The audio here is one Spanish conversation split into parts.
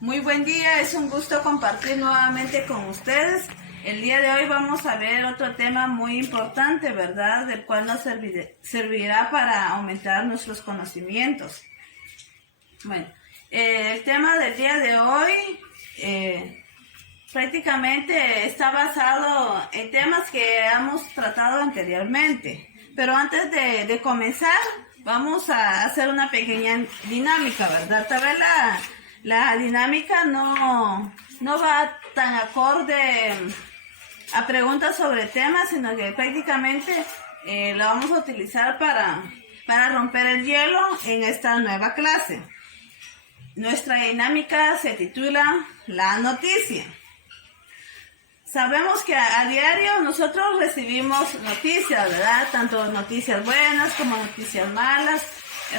Muy buen día, es un gusto compartir nuevamente con ustedes. El día de hoy vamos a ver otro tema muy importante, ¿verdad? Del cual nos servirá para aumentar nuestros conocimientos. Bueno, el tema del día de hoy prácticamente está basado en temas que hemos tratado anteriormente. Pero antes de comenzar, vamos a hacer una pequeña dinámica, ¿verdad? Tal vez la dinámica no va tan acorde a preguntas sobre temas, sino que prácticamente la vamos a utilizar para romper el hielo en esta nueva clase. Nuestra dinámica se titula La Noticia. Sabemos que a diario nosotros recibimos noticias, ¿verdad? Tanto noticias buenas como noticias malas.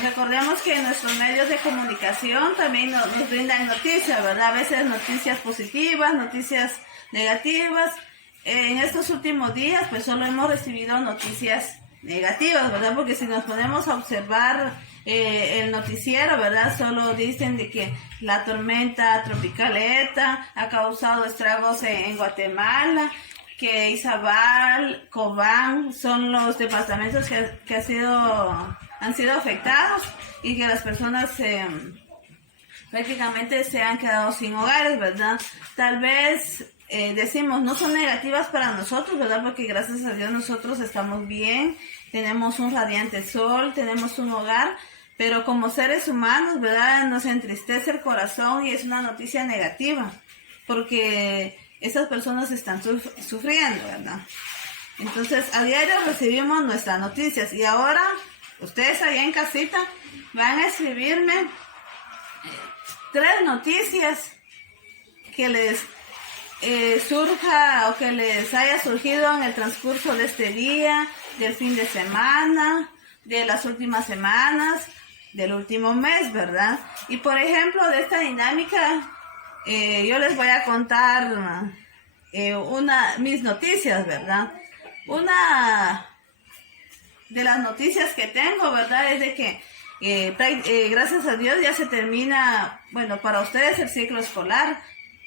Recordemos que nuestros medios de comunicación también nos brindan noticias, ¿verdad? A veces noticias positivas, noticias negativas. En estos últimos días pues solo hemos recibido noticias negativas, ¿verdad? Porque si nos ponemos a observar el noticiero, ¿verdad? Solo dicen de que la tormenta tropical ETA ha causado estragos en Guatemala, que Izabal, Cobán son los departamentos que han sido afectados y que las personas prácticamente se han quedado sin hogares, ¿verdad? Tal vez decimos, no son negativas para nosotros, ¿verdad? Porque gracias a Dios nosotros estamos bien, tenemos un radiante sol, tenemos un hogar, pero como seres humanos, ¿verdad? Nos entristece el corazón y es una noticia negativa, porque esas personas están sufriendo, ¿verdad? Entonces, a diario recibimos nuestras noticias y ahora, ustedes allá en casita van a escribirme 3 noticias que les surja o que les haya surgido en el transcurso de este día, del fin de semana, de las últimas semanas, del último mes, ¿verdad? Y por ejemplo, de esta dinámica, yo les voy a contar mis noticias, ¿verdad? Una de las noticias que tengo, ¿verdad? Es de que gracias a Dios ya se termina, bueno, para ustedes el ciclo escolar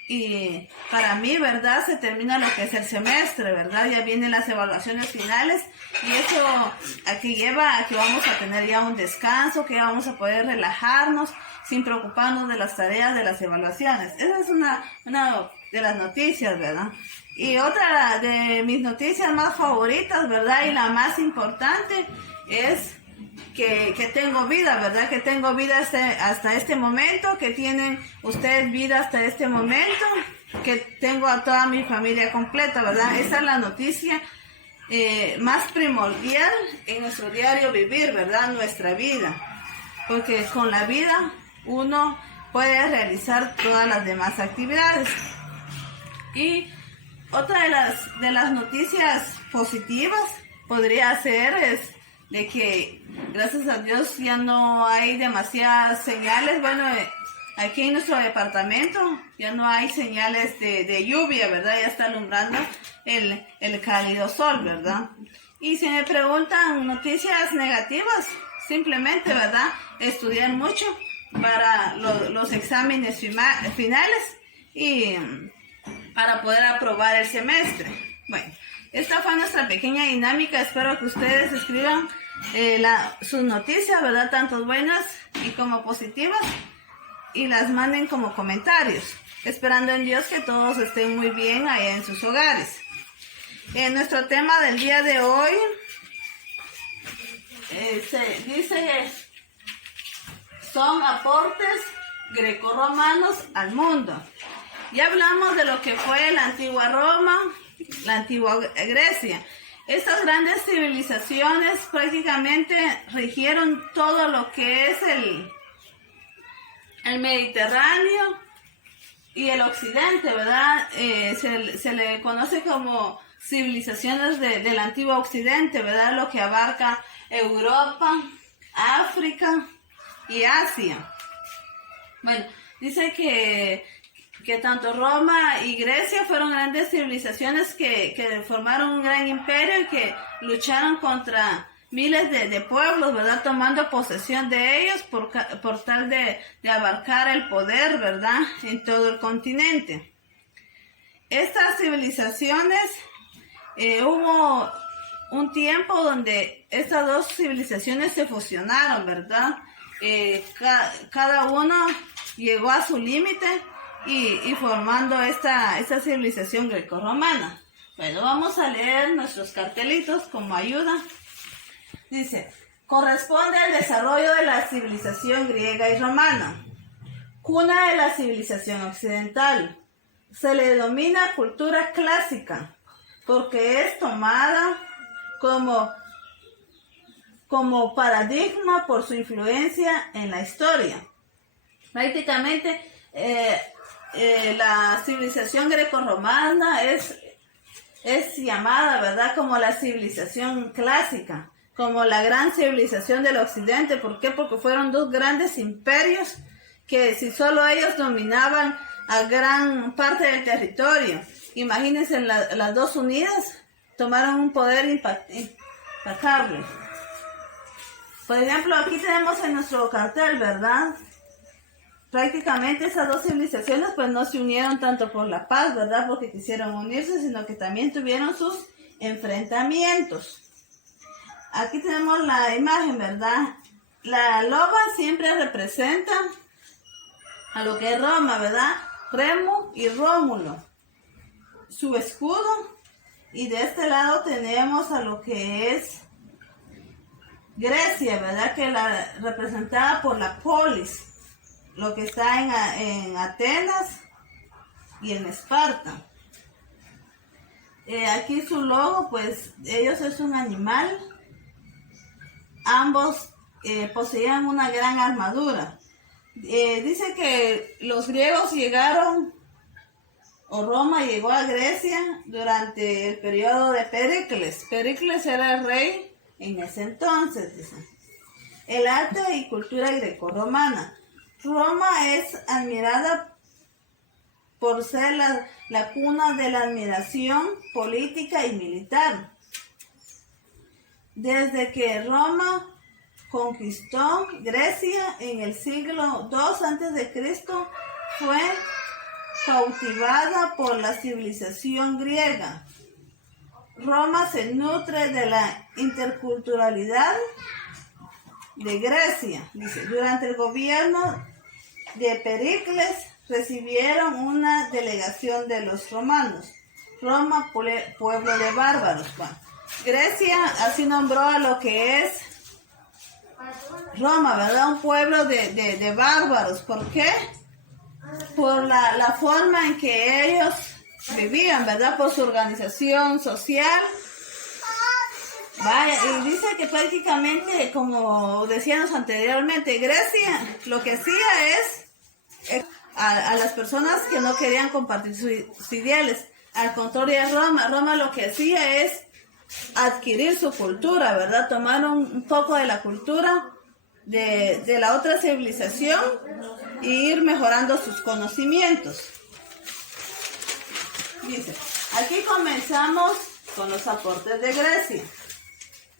y para mí, ¿verdad? Se termina lo que es el semestre, ¿verdad? Ya vienen las evaluaciones finales y eso aquí lleva a que vamos a tener ya un descanso, que ya vamos a poder relajarnos sin preocuparnos de las tareas de las evaluaciones. Esa es una de las noticias, ¿verdad? Y otra de mis noticias más favoritas, ¿verdad? Y la más importante es que tengo vida, ¿verdad? Que tengo vida hasta este momento, que tienen ustedes vida hasta este momento, que tengo a toda mi familia completa, ¿verdad? Esa es la noticia más primordial en nuestro diario vivir, ¿verdad? Nuestra vida. Porque con la vida uno puede realizar todas las demás actividades. Y otra de las noticias positivas podría ser es de que gracias a Dios ya no hay demasiadas señales, bueno, aquí en nuestro departamento ya no hay señales de lluvia, ¿verdad? Ya está alumbrando el cálido sol, ¿verdad? Y si me preguntan noticias negativas, simplemente, ¿verdad? Estudiar mucho para los exámenes finales y para poder aprobar el semestre. Bueno, esta fue nuestra pequeña dinámica. Espero que ustedes escriban sus noticias, ¿verdad? Tanto buenas y como positivas, y las manden como comentarios, esperando en Dios que todos estén muy bien allá en sus hogares. Nuestro tema del día de hoy se dice son aportes grecorromanos al mundo. Ya hablamos de lo que fue la antigua Roma, la antigua Grecia. Estas grandes civilizaciones prácticamente rigieron todo lo que es el Mediterráneo y el occidente, ¿verdad? Se le conoce como civilizaciones del antiguo occidente, ¿verdad? Lo que abarca Europa, África y Asia. Bueno, dice que tanto Roma y Grecia fueron grandes civilizaciones que formaron un gran imperio y que lucharon contra miles de pueblos, ¿verdad? Tomando posesión de ellos por tal de abarcar el poder, ¿verdad? En todo el continente. Estas civilizaciones, hubo un tiempo donde estas dos civilizaciones se fusionaron, ¿verdad? Cada uno llegó a su límite y formando esta civilización grecorromana. Bueno, vamos a leer nuestros cartelitos como ayuda. Dice, corresponde al desarrollo de la civilización griega y romana, cuna de la civilización occidental. Se le denomina cultura clásica porque es tomada como paradigma por su influencia en la historia. Prácticamente la civilización grecorromana es llamada, ¿verdad?, como la civilización clásica, como la gran civilización del occidente. ¿Por qué? Porque fueron dos grandes imperios que si solo ellos dominaban a gran parte del territorio, imagínense, las dos unidas tomaron un poder impactable. Por ejemplo, aquí tenemos en nuestro cartel, ¿verdad? Prácticamente esas dos civilizaciones pues no se unieron tanto por la paz, ¿verdad? Porque quisieron unirse, sino que también tuvieron sus enfrentamientos. Aquí tenemos la imagen, ¿verdad? La loba siempre representa a lo que es Roma, ¿verdad? Remo y Rómulo, su escudo. Y de este lado tenemos a lo que es Grecia, ¿verdad? Que la representada por la polis, lo que está en Atenas y en Esparta. Aquí su logo, pues ellos es un animal. Ambos poseían una gran armadura. Dice que los griegos llegaron, o Roma llegó a Grecia durante el periodo de Pericles. Pericles era el rey en ese entonces, dicen. El arte y cultura grecorromana. Roma es admirada por ser la cuna de la admiración política y militar. Desde que Roma conquistó Grecia en el siglo II a.C., fue cautivada por la civilización griega. Roma se nutre de la interculturalidad de Grecia. Dice, durante el gobierno de Pericles recibieron una delegación de los romanos. Roma, pueblo de bárbaros. Bueno, Grecia así nombró a lo que es Roma, ¿verdad? Un pueblo de bárbaros. ¿Por qué? Por la forma en que ellos vivían, ¿verdad? Por su organización social. Vaya, y dice que prácticamente, como decíamos anteriormente, Grecia lo que hacía es a las personas que no querían compartir sus ideales. Al contrario de Roma lo que hacía es adquirir su cultura, ¿verdad? Tomaron un poco de la cultura de la otra civilización e ir mejorando sus conocimientos. Dice, aquí comenzamos con los aportes de Grecia.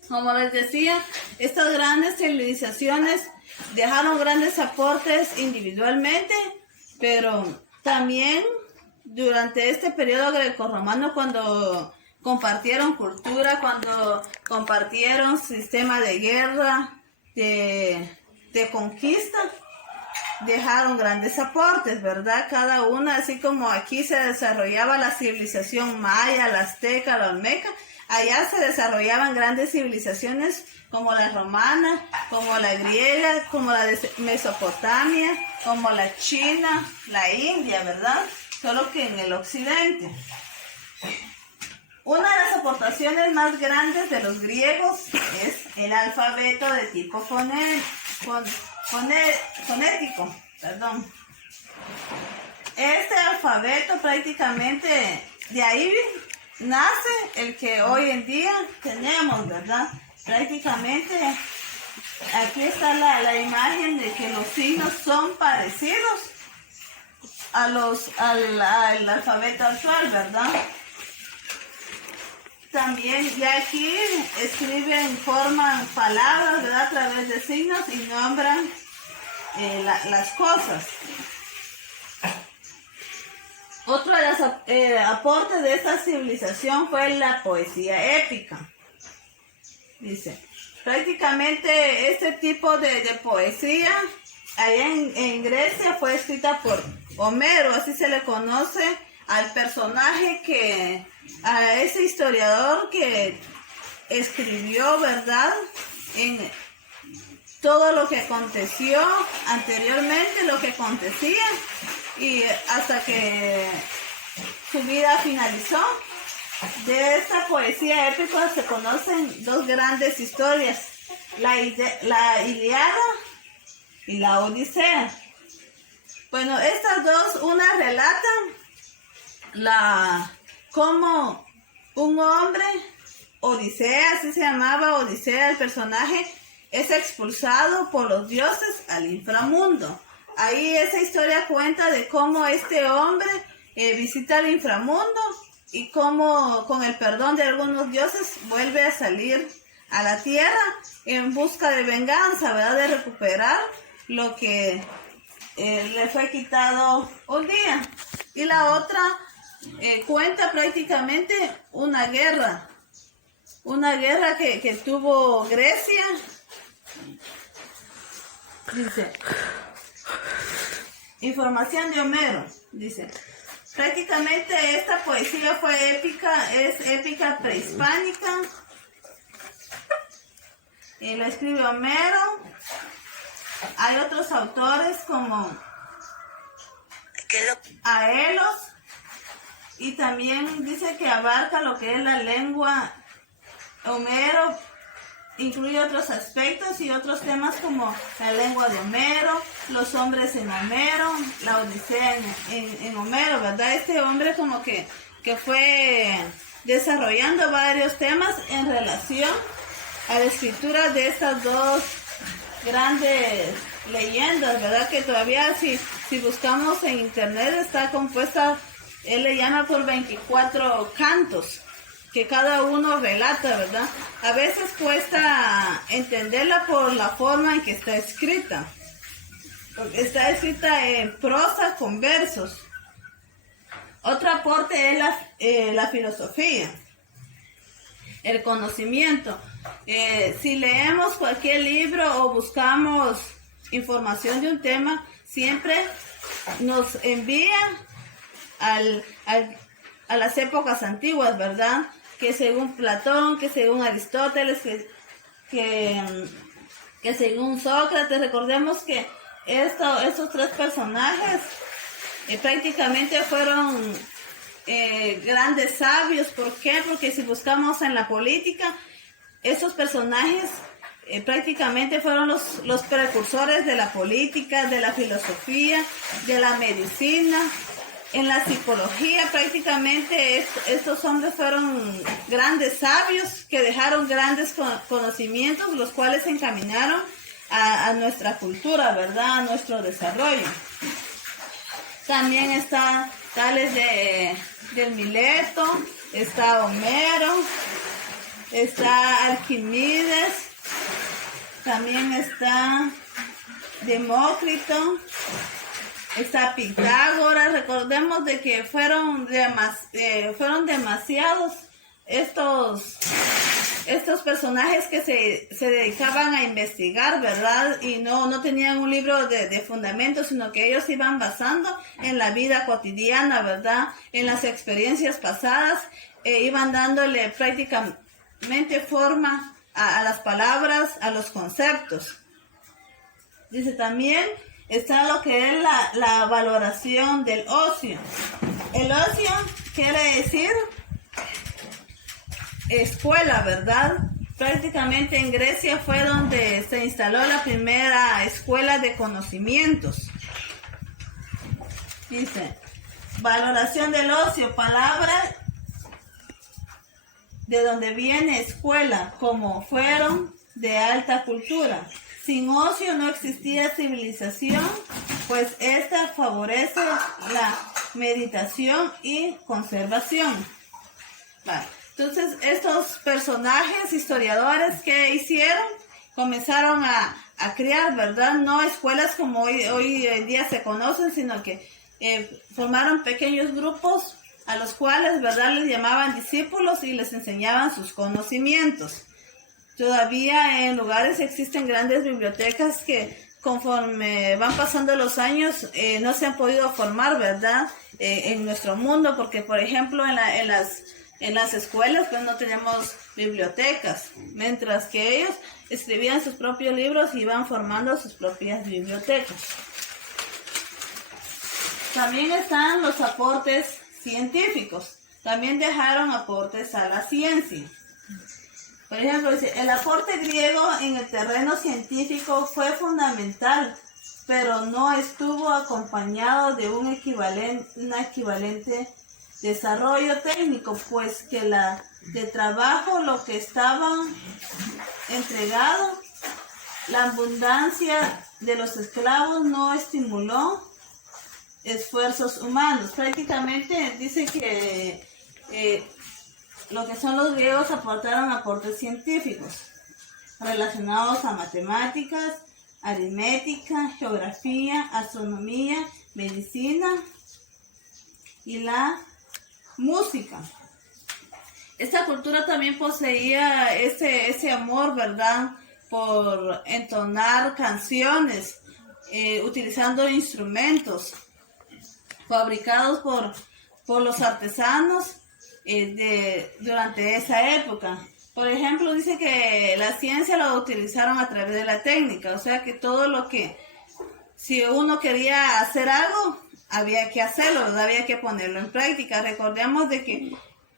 Como les decía, estas grandes civilizaciones dejaron grandes aportes individualmente, pero también durante este periodo grecorromano, cuando compartieron cultura, cuando compartieron sistema de guerra, de conquista, dejaron grandes aportes, ¿verdad? Cada una, así como aquí se desarrollaba la civilización maya, la azteca, la olmeca, allá se desarrollaban grandes civilizaciones como la romana, como la griega, como la de Mesopotamia, como la china, la india, ¿verdad? Solo que en el occidente. Una de las aportaciones más grandes de los griegos es el alfabeto de tipo fonético. Este alfabeto prácticamente de ahí nace el que hoy en día tenemos, ¿verdad? Prácticamente aquí está la imagen de que los signos son parecidos al alfabeto actual, ¿verdad? También ya aquí escriben, forman palabras, ¿verdad? A través de signos y nombran las cosas. Otro de los aportes de esta civilización fue la poesía épica. Dice, prácticamente este tipo de poesía allá en Grecia fue escrita por Homero, así se le conoce al personaje a ese historiador que escribió, ¿verdad?, en todo lo que aconteció anteriormente, lo que acontecía, y hasta que su vida finalizó. De esta poesía épica se conocen dos grandes historias, la Ilíada y la Odisea. Bueno, estas dos, una relatan cómo un hombre, Odisea, así se llamaba, Odisea el personaje, es expulsado por los dioses al inframundo. Ahí esa historia cuenta de cómo este hombre visita el inframundo y cómo con el perdón de algunos dioses vuelve a salir a la tierra en busca de venganza, ¿verdad? De recuperar lo que le fue quitado un día. Y la otra cuenta prácticamente una guerra que tuvo Grecia. Dice, información de Homero, dice, prácticamente esta poesía fue épica, es épica prehispánica, y lo escribe Homero. Hay otros autores como Aelos, y también dice que abarca lo que es la lengua. Homero incluye otros aspectos y otros temas como la lengua de Homero, los hombres en Homero, la Odisea en Homero, ¿verdad? Este hombre como que fue desarrollando varios temas en relación a la escritura de estas dos grandes leyendas, ¿verdad? Que todavía si buscamos en internet está compuesta, él le llama por 24 cantos, que cada uno relata, ¿verdad? A veces cuesta entenderla por la forma en que está escrita. Porque está escrita en prosa con versos. Otro aporte es la filosofía, el conocimiento. Si leemos cualquier libro o buscamos información de un tema, siempre nos envía a las épocas antiguas, ¿verdad? Que según Platón, que según Aristóteles, que según Sócrates. Recordemos que estos tres personajes prácticamente fueron grandes sabios. ¿Por qué? Porque si buscamos en la política, esos personajes prácticamente fueron los precursores de la política, de la filosofía, de la medicina. En la psicología prácticamente estos hombres fueron grandes sabios que dejaron grandes conocimientos, los cuales encaminaron a nuestra cultura, ¿verdad? A nuestro desarrollo. También está Tales del Mileto, está Homero, está Arquímedes, también está Demócrito, está Pitágoras. Recordemos de que fueron demasiados estos personajes que se dedicaban a investigar, ¿verdad? Y no tenían un libro de fundamento, sino que ellos iban basando en la vida cotidiana, ¿verdad? En las experiencias pasadas, iban dándole prácticamente forma a las palabras, a los conceptos. Dice también, está lo que es la valoración del ocio. El ocio quiere decir escuela, ¿verdad? Prácticamente en Grecia fue donde se instaló la primera escuela de conocimientos. Dice, valoración del ocio, palabra de donde viene escuela, como fueron de alta cultura. Sin ocio no existía civilización, pues esta favorece la meditación y conservación. Vale. Entonces, estos personajes, historiadores que hicieron, comenzaron a crear, ¿verdad? No escuelas como hoy en día se conocen, sino que formaron pequeños grupos a los cuales, ¿verdad?, les llamaban discípulos y les enseñaban sus conocimientos. Todavía en lugares existen grandes bibliotecas que conforme van pasando los años no se han podido formar, ¿verdad?, en nuestro mundo, porque por ejemplo en las escuelas pues no tenemos bibliotecas, mientras que ellos escribían sus propios libros y iban formando sus propias bibliotecas. También están los aportes científicos, también dejaron aportes a la ciencia. Por ejemplo, dice, el aporte griego en el terreno científico fue fundamental, pero no estuvo acompañado de un equivalente desarrollo técnico, pues que de trabajo lo que estaba entregado, la abundancia de los esclavos no estimuló esfuerzos humanos. Prácticamente dice que lo que son los griegos aportaron aportes científicos relacionados a matemáticas, aritmética, geografía, astronomía, medicina y la música. Esta cultura también poseía ese amor, ¿verdad?, por entonar canciones, utilizando instrumentos fabricados por los artesanos durante esa época. Por ejemplo, dice que la ciencia lo utilizaron a través de la técnica, o sea que todo lo que, si uno quería hacer algo, había que hacerlo, ¿verdad?, había que ponerlo en práctica. Recordemos de que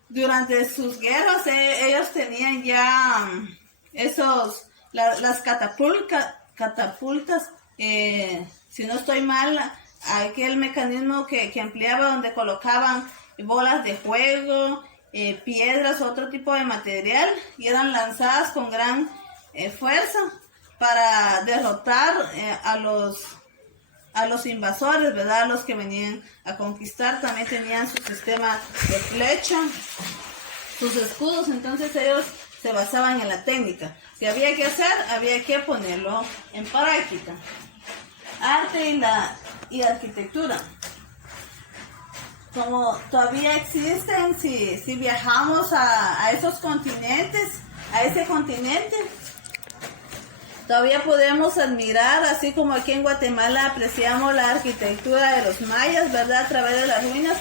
durante sus guerras ellos tenían ya las catapultas, si no estoy mal, aquel mecanismo que empleaba donde colocaban bolas de fuego, piedras, otro tipo de material, y eran lanzadas con gran fuerza para derrotar a los invasores, ¿verdad?, a los que venían a conquistar. También tenían su sistema de flecha, sus escudos. Entonces ellos se basaban en la técnica. Si había que hacer, había que ponerlo en práctica. Arte y arquitectura. Como todavía existen, si viajamos a esos continentes, a ese continente, todavía podemos admirar, así como aquí en Guatemala apreciamos la arquitectura de los mayas, ¿verdad?, a través de las ruinas.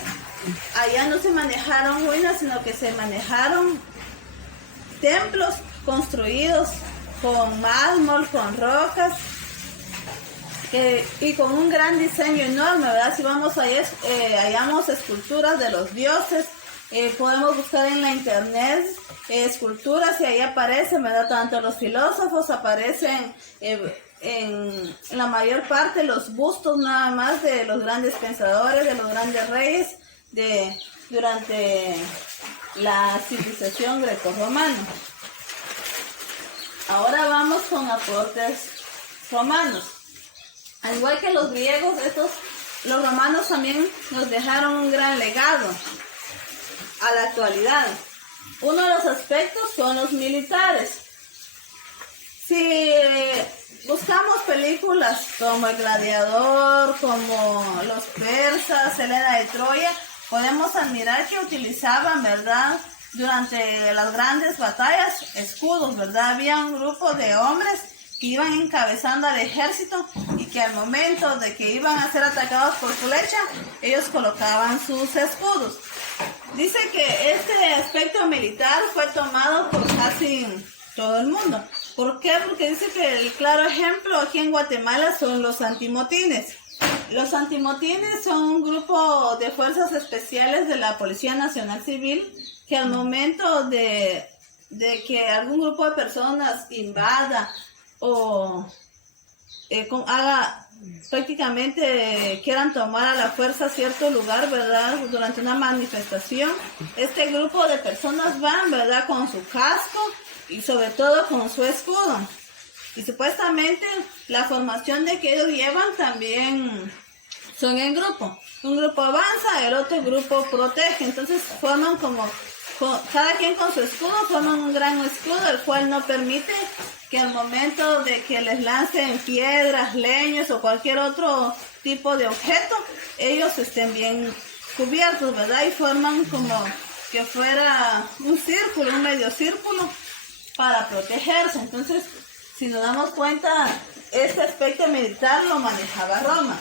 Allá no se manejaron ruinas, sino que se manejaron templos construidos con mármol, con rocas, y con un gran diseño enorme, ¿verdad? Si vamos allá, hallamos esculturas de los dioses, podemos buscar en la internet esculturas y ahí aparecen, ¿verdad? Tanto los filósofos aparecen en la mayor parte los bustos nada más de los grandes pensadores, de los grandes reyes durante la civilización grecorromana. Ahora vamos con aportes romanos. Al igual que los griegos, los romanos también nos dejaron un gran legado a la actualidad. Uno de los aspectos son los militares. Si buscamos películas como El Gladiador, como Los Persas, Helena de Troya, podemos admirar que utilizaban, ¿verdad?, durante las grandes batallas, escudos, ¿verdad? Había un grupo de hombres que iban encabezando al ejército y que al momento de que iban a ser atacados por flecha, ellos colocaban sus escudos. Dice que este aspecto militar fue tomado por casi todo el mundo. ¿Por qué? Porque dice que el claro ejemplo aquí en Guatemala son los antimotines. Los antimotines son un grupo de fuerzas especiales de la Policía Nacional Civil que al momento de que algún grupo de personas invada o prácticamente quieran tomar a la fuerza cierto lugar, ¿verdad?, durante una manifestación, este grupo de personas van, ¿verdad?, con su casco y sobre todo con su escudo. Y supuestamente la formación de que ellos llevan también son en grupo. Un grupo avanza, el otro grupo protege. Entonces forman como cada quien con su escudo forman un gran escudo, el cual no permite que al momento de que les lancen piedras, leños o cualquier otro tipo de objeto, ellos estén bien cubiertos, ¿verdad? Y forman como que fuera un círculo, un medio círculo para protegerse. Entonces, si nos damos cuenta, este aspecto militar lo manejaba Roma.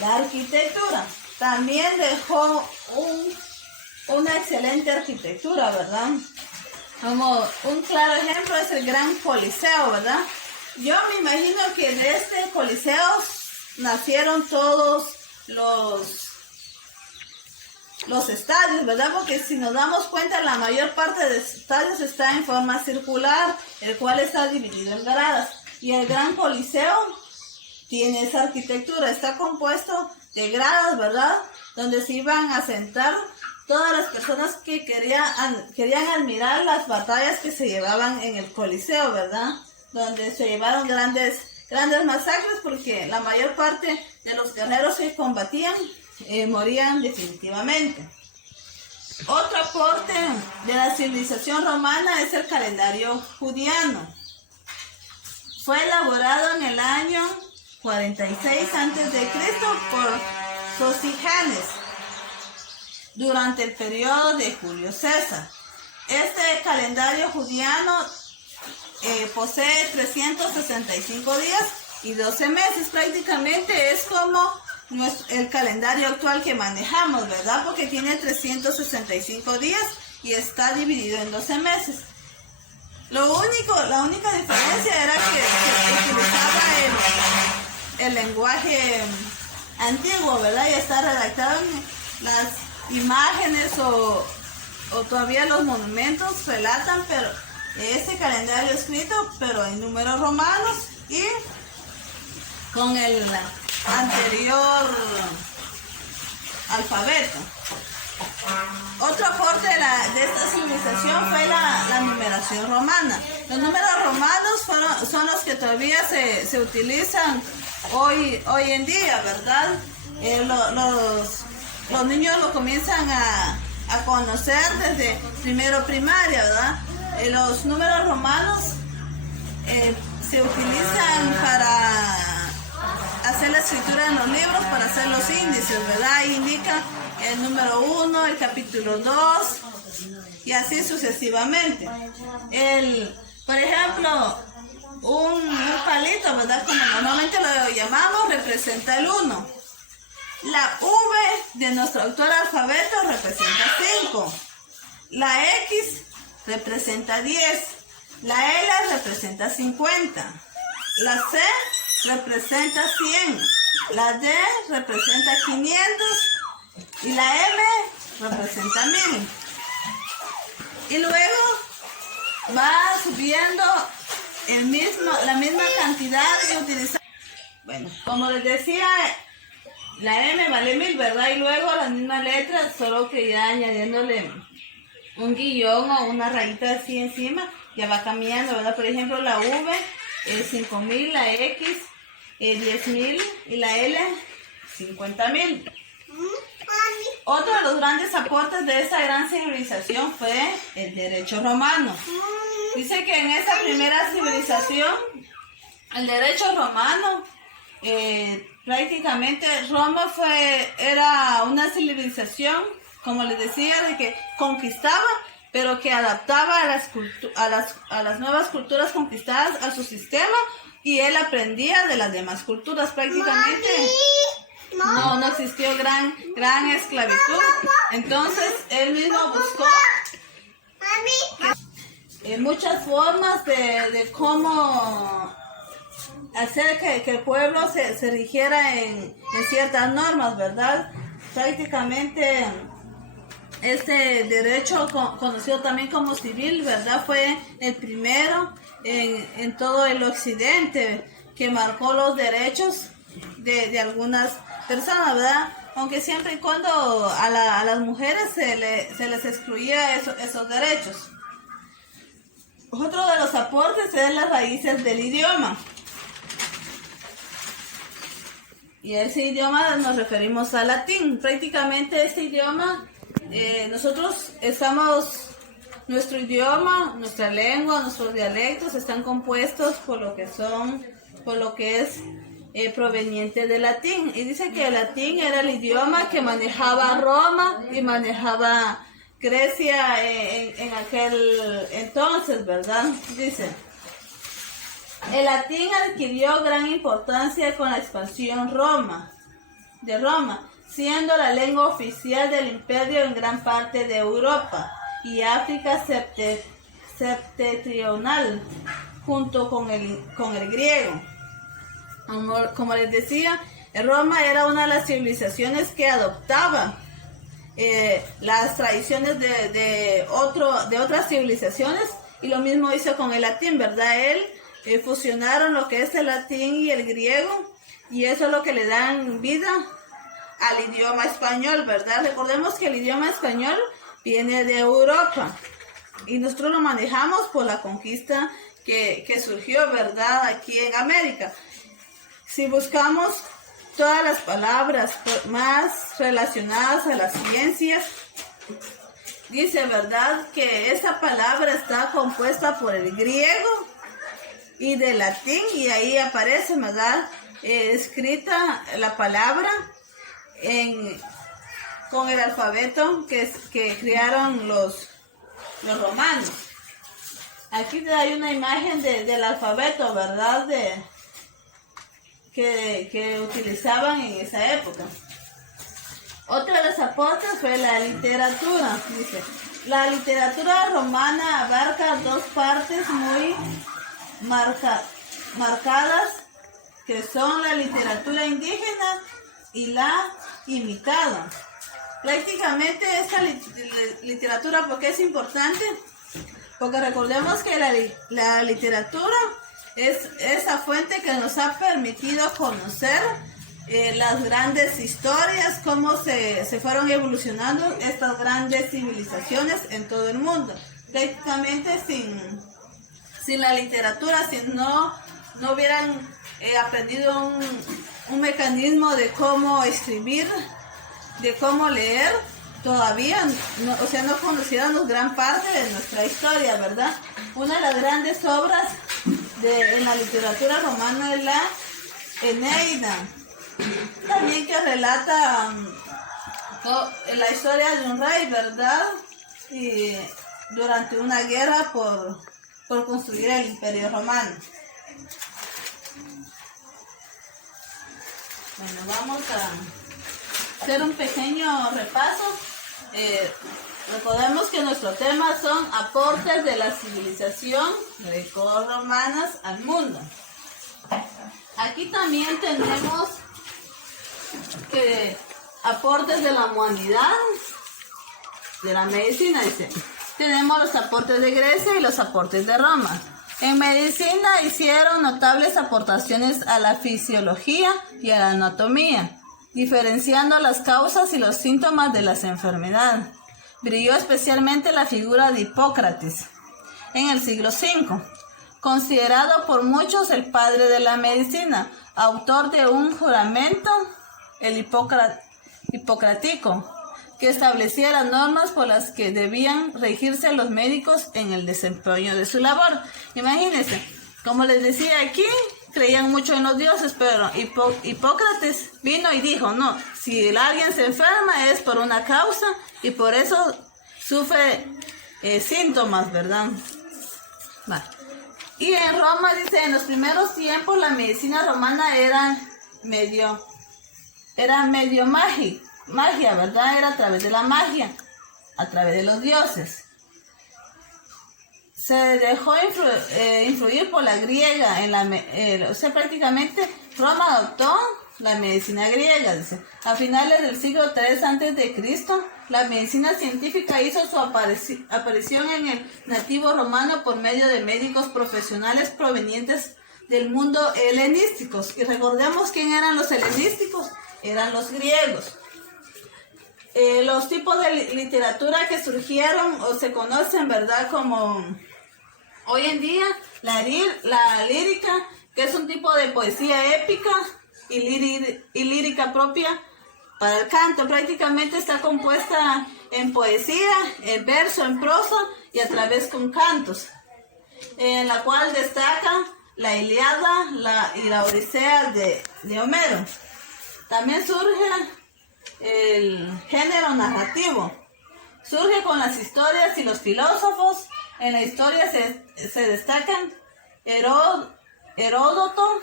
La arquitectura también dejó una excelente arquitectura, ¿verdad? Como un claro ejemplo es el Gran Coliseo, ¿verdad? Yo me imagino que de este Coliseo nacieron todos los estadios, ¿verdad? Porque si nos damos cuenta, la mayor parte de los estadios está en forma circular, el cual está dividido en gradas. Y el Gran Coliseo tiene esa arquitectura, está compuesto de gradas, ¿verdad? Donde se iban a sentar todas las personas que querían admirar las batallas que se llevaban en el Coliseo, ¿verdad? Donde se llevaron grandes masacres, porque la mayor parte de los guerreros que combatían morían definitivamente. Otro aporte de la civilización romana es el calendario juliano. Fue elaborado en el año 46 a.C. por Sosigenes durante el periodo de Julio César. Este calendario juliano posee 365 días y 12 meses. Prácticamente es como el calendario actual que manejamos, ¿verdad? Porque tiene 365 días y está dividido en 12 meses. La única diferencia era que utilizaba el lenguaje antiguo, ¿verdad? Y está redactado en las imágenes o todavía los monumentos relatan, pero este calendario escrito, pero en números romanos y con el anterior alfabeto. Otro aporte de esta civilización fue la numeración romana. Los números romanos son los que todavía se utilizan hoy en día, ¿verdad? Los niños lo comienzan a conocer desde primero primaria, ¿verdad? Los números romanos se utilizan para hacer la escritura en los libros, para hacer los índices, ¿verdad? Ahí indica el número 1, el capítulo 2 y así sucesivamente. Por ejemplo, un palito, ¿verdad? Como normalmente lo llamamos, representa el 1. La V de nuestro actual alfabeto representa 5. La X representa 10. La L representa 50. La C representa 100. La D representa 500. Y la M representa 1000. Y luego va subiendo la misma cantidad de utilizar. Bueno, como les decía, la M vale 1000, ¿verdad? Y luego las mismas letras, solo que ya añadiéndole un guión o una rayita así encima, ya va cambiando, ¿verdad? Por ejemplo, la V es 5000, la X 10.000 y la L 50.000. Otro de los grandes aportes de esta gran civilización fue el derecho romano. Dice que en esa primera civilización, el derecho romano, prácticamente Roma era una civilización, como les decía, de que conquistaba, pero que adaptaba a las nuevas culturas conquistadas a su sistema, y él aprendía de las demás culturas. Prácticamente no existió gran esclavitud. Entonces él mismo buscó muchas formas de cómo hacer que el pueblo se rigiera en ciertas normas, ¿verdad? Prácticamente este derecho, conocido también como civil, ¿verdad? Fue el primero en todo el occidente que marcó los derechos de algunas personas, ¿verdad? Aunque siempre y cuando a las mujeres se les excluía esos derechos. Otro de los aportes es las raíces del idioma. Y a ese idioma nos referimos al latín. Prácticamente este idioma nosotros estamos, nuestro idioma, nuestra lengua, nuestros dialectos están compuestos por lo que es proveniente del latín. Y dice que el latín era el idioma que manejaba Roma y manejaba Grecia en aquel entonces, ¿verdad? Dice, el latín adquirió gran importancia con la expansión de Roma, siendo la lengua oficial del imperio en gran parte de Europa y África septentrional, junto con el griego. Como les decía, Roma era una de las civilizaciones que adoptaba las tradiciones de otras civilizaciones, y lo mismo hizo con el latín, ¿verdad? Fusionaron lo que es el latín y el griego, y eso es lo que le dan vida al idioma español, ¿verdad? Recordemos que el idioma español viene de Europa y nosotros lo manejamos por la conquista que surgió, ¿verdad? Aquí en América. Si buscamos todas las palabras más relacionadas a las ciencias, dice, ¿verdad?, que esa palabra está compuesta por el griego y del latín, y ahí aparece, ¿verdad?, escrita la palabra con el alfabeto que crearon los romanos. Aquí hay una imagen del alfabeto, ¿verdad?, que utilizaban en esa época. Otro de los aportes fue la literatura. Dice, la literatura romana abarca dos partes muy marcadas, que son la literatura indígena y la imitada. Prácticamente esta literatura, ¿por qué es importante? Porque recordemos que la literatura es esa fuente que nos ha permitido conocer las grandes historias, cómo se fueron evolucionando estas grandes civilizaciones en todo el mundo. Prácticamente sin la literatura, si no hubieran aprendido un mecanismo de cómo escribir, de cómo leer, todavía no conociéramos gran parte de nuestra historia, ¿verdad? Una de las grandes obras en la literatura romana es la Eneida, también que relata la historia de un rey, ¿verdad? Y durante una guerra por construir el imperio romano. Bueno, vamos a hacer un pequeño repaso. Recordemos que nuestro tema son aportes de la civilización greco-romanas al mundo. Aquí también tenemos aportes de la humanidad, de la medicina, dice. Tenemos los aportes de Grecia y los aportes de Roma. En medicina hicieron notables aportaciones a la fisiología y a la anatomía, diferenciando las causas y los síntomas de las enfermedades. Brilló especialmente la figura de Hipócrates en el siglo V, considerado por muchos el padre de la medicina, autor de un juramento, el hipocrático, que establecía las normas por las que debían regirse los médicos en el desempeño de su labor. Imagínense, como les decía aquí, creían mucho en los dioses, pero Hipócrates vino y dijo, no, si alguien se enferma es por una causa y por eso sufre síntomas, ¿verdad? Vale. Y en Roma, dice, en los primeros tiempos la medicina romana era medio magia, ¿verdad? Era a través de la magia, a través de los dioses. Se dejó influir por la griega, prácticamente Roma adoptó la medicina griega, dice. A finales del siglo III a.C., la medicina científica hizo su aparición en el nativo romano por medio de médicos profesionales provenientes del mundo helenísticos. Y recordemos quién eran los helenísticos, eran los griegos. Los tipos de literatura que surgieron o se conocen, ¿verdad?, como hoy en día la lírica, que es un tipo de poesía épica y lírica propia Para el canto prácticamente está compuesta en poesía, en verso, en prosa y a través con cantos, en la cual destaca la Ilíada y la Odisea de Homero. También surge el género narrativo. Surge con las historias y los filósofos. En la historia se destacan Heródoto,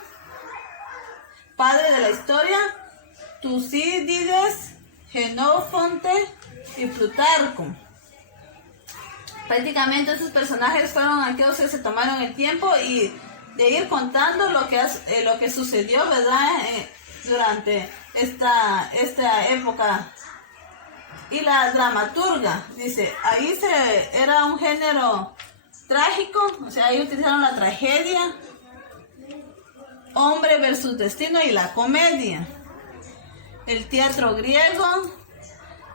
padre de la historia, Tucídides, Jenofonte y Plutarco. Prácticamente estos personajes fueron aquellos que se tomaron el tiempo y de ir contando lo que sucedió, ¿verdad? Durante esta época. Y la dramaturga, dice, ahí era un género trágico, o sea, ahí utilizaron la tragedia, hombre versus destino y la comedia. El teatro griego,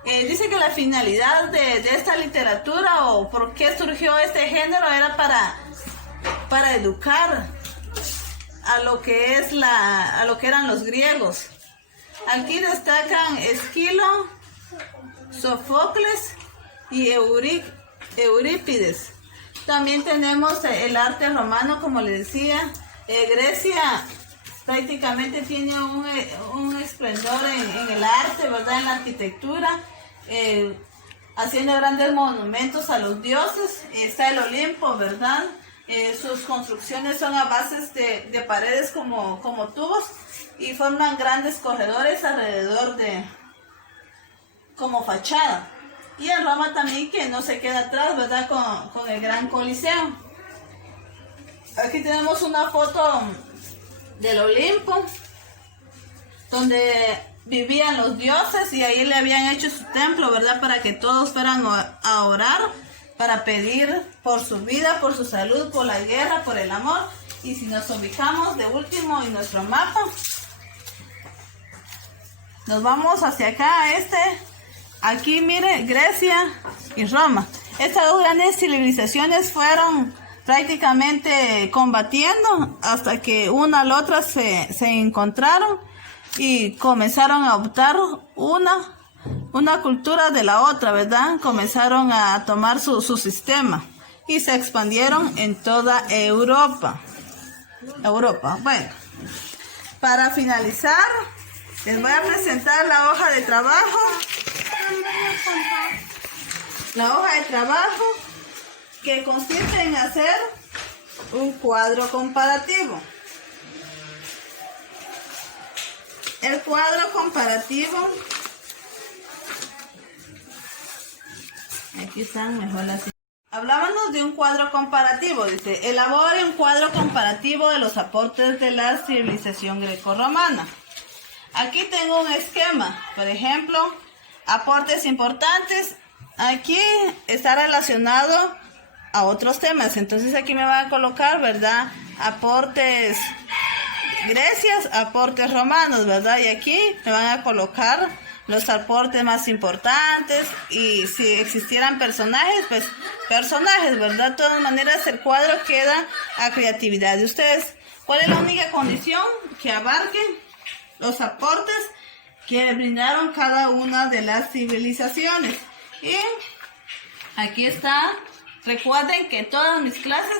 dice que la finalidad de esta literatura o por qué surgió este género era para educar a lo que eran los griegos. Aquí destacan Esquilo, Sófocles y Eurípides. También tenemos el arte romano, como les decía. Grecia prácticamente tiene un esplendor en el arte, ¿verdad? En la arquitectura, haciendo grandes monumentos a los dioses. Está el Olimpo, ¿verdad? Sus construcciones son a bases de paredes como tubos y forman grandes corredores alrededor como fachada. Y en Roma también, que no se queda atrás, ¿verdad? Con el Gran Coliseo. Aquí tenemos una foto del Olimpo, donde vivían los dioses y ahí le habían hecho su templo, ¿verdad? Para que todos fueran a orar, para pedir por su vida, por su salud, por la guerra, por el amor. Y si nos ubicamos de último en nuestro mapa, nos vamos hacia acá, aquí mire, Grecia y Roma. Estas dos grandes civilizaciones fueron prácticamente combatiendo hasta que una a la otra se encontraron y comenzaron a adoptar una cultura de la otra, ¿verdad? Comenzaron a tomar su sistema y se expandieron en toda Europa. Bueno, para finalizar, les voy a presentar la hoja de trabajo. La hoja de trabajo que consiste en hacer un cuadro comparativo. El cuadro comparativo, aquí están mejor así. Hablábamos de un cuadro comparativo, dice, elabore un cuadro comparativo de los aportes de la civilización grecorromana. Aquí tengo un esquema, por ejemplo, aportes importantes. Aquí está relacionado a otros temas, entonces aquí me van a colocar, ¿verdad? Aportes grecios, aportes romanos, ¿verdad? Y aquí me van a colocar los aportes más importantes y si existieran personajes, pues personajes, ¿verdad? De todas maneras el cuadro queda a creatividad de ustedes. ¿Cuál es la única condición? Que abarquen los aportes que brindaron cada una de las civilizaciones. Y aquí está. Recuerden que en todas mis clases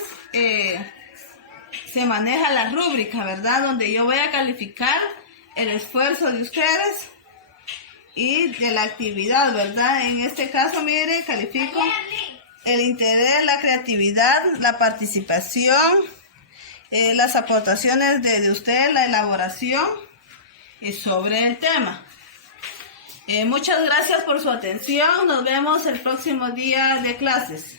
se maneja la rúbrica, ¿verdad? Donde yo voy a calificar el esfuerzo de ustedes y de la actividad, ¿verdad? En este caso, mire, califico el interés, la creatividad, la participación, las aportaciones de usted, la elaboración sobre el tema. Muchas gracias por su atención. Nos vemos el próximo día de clases.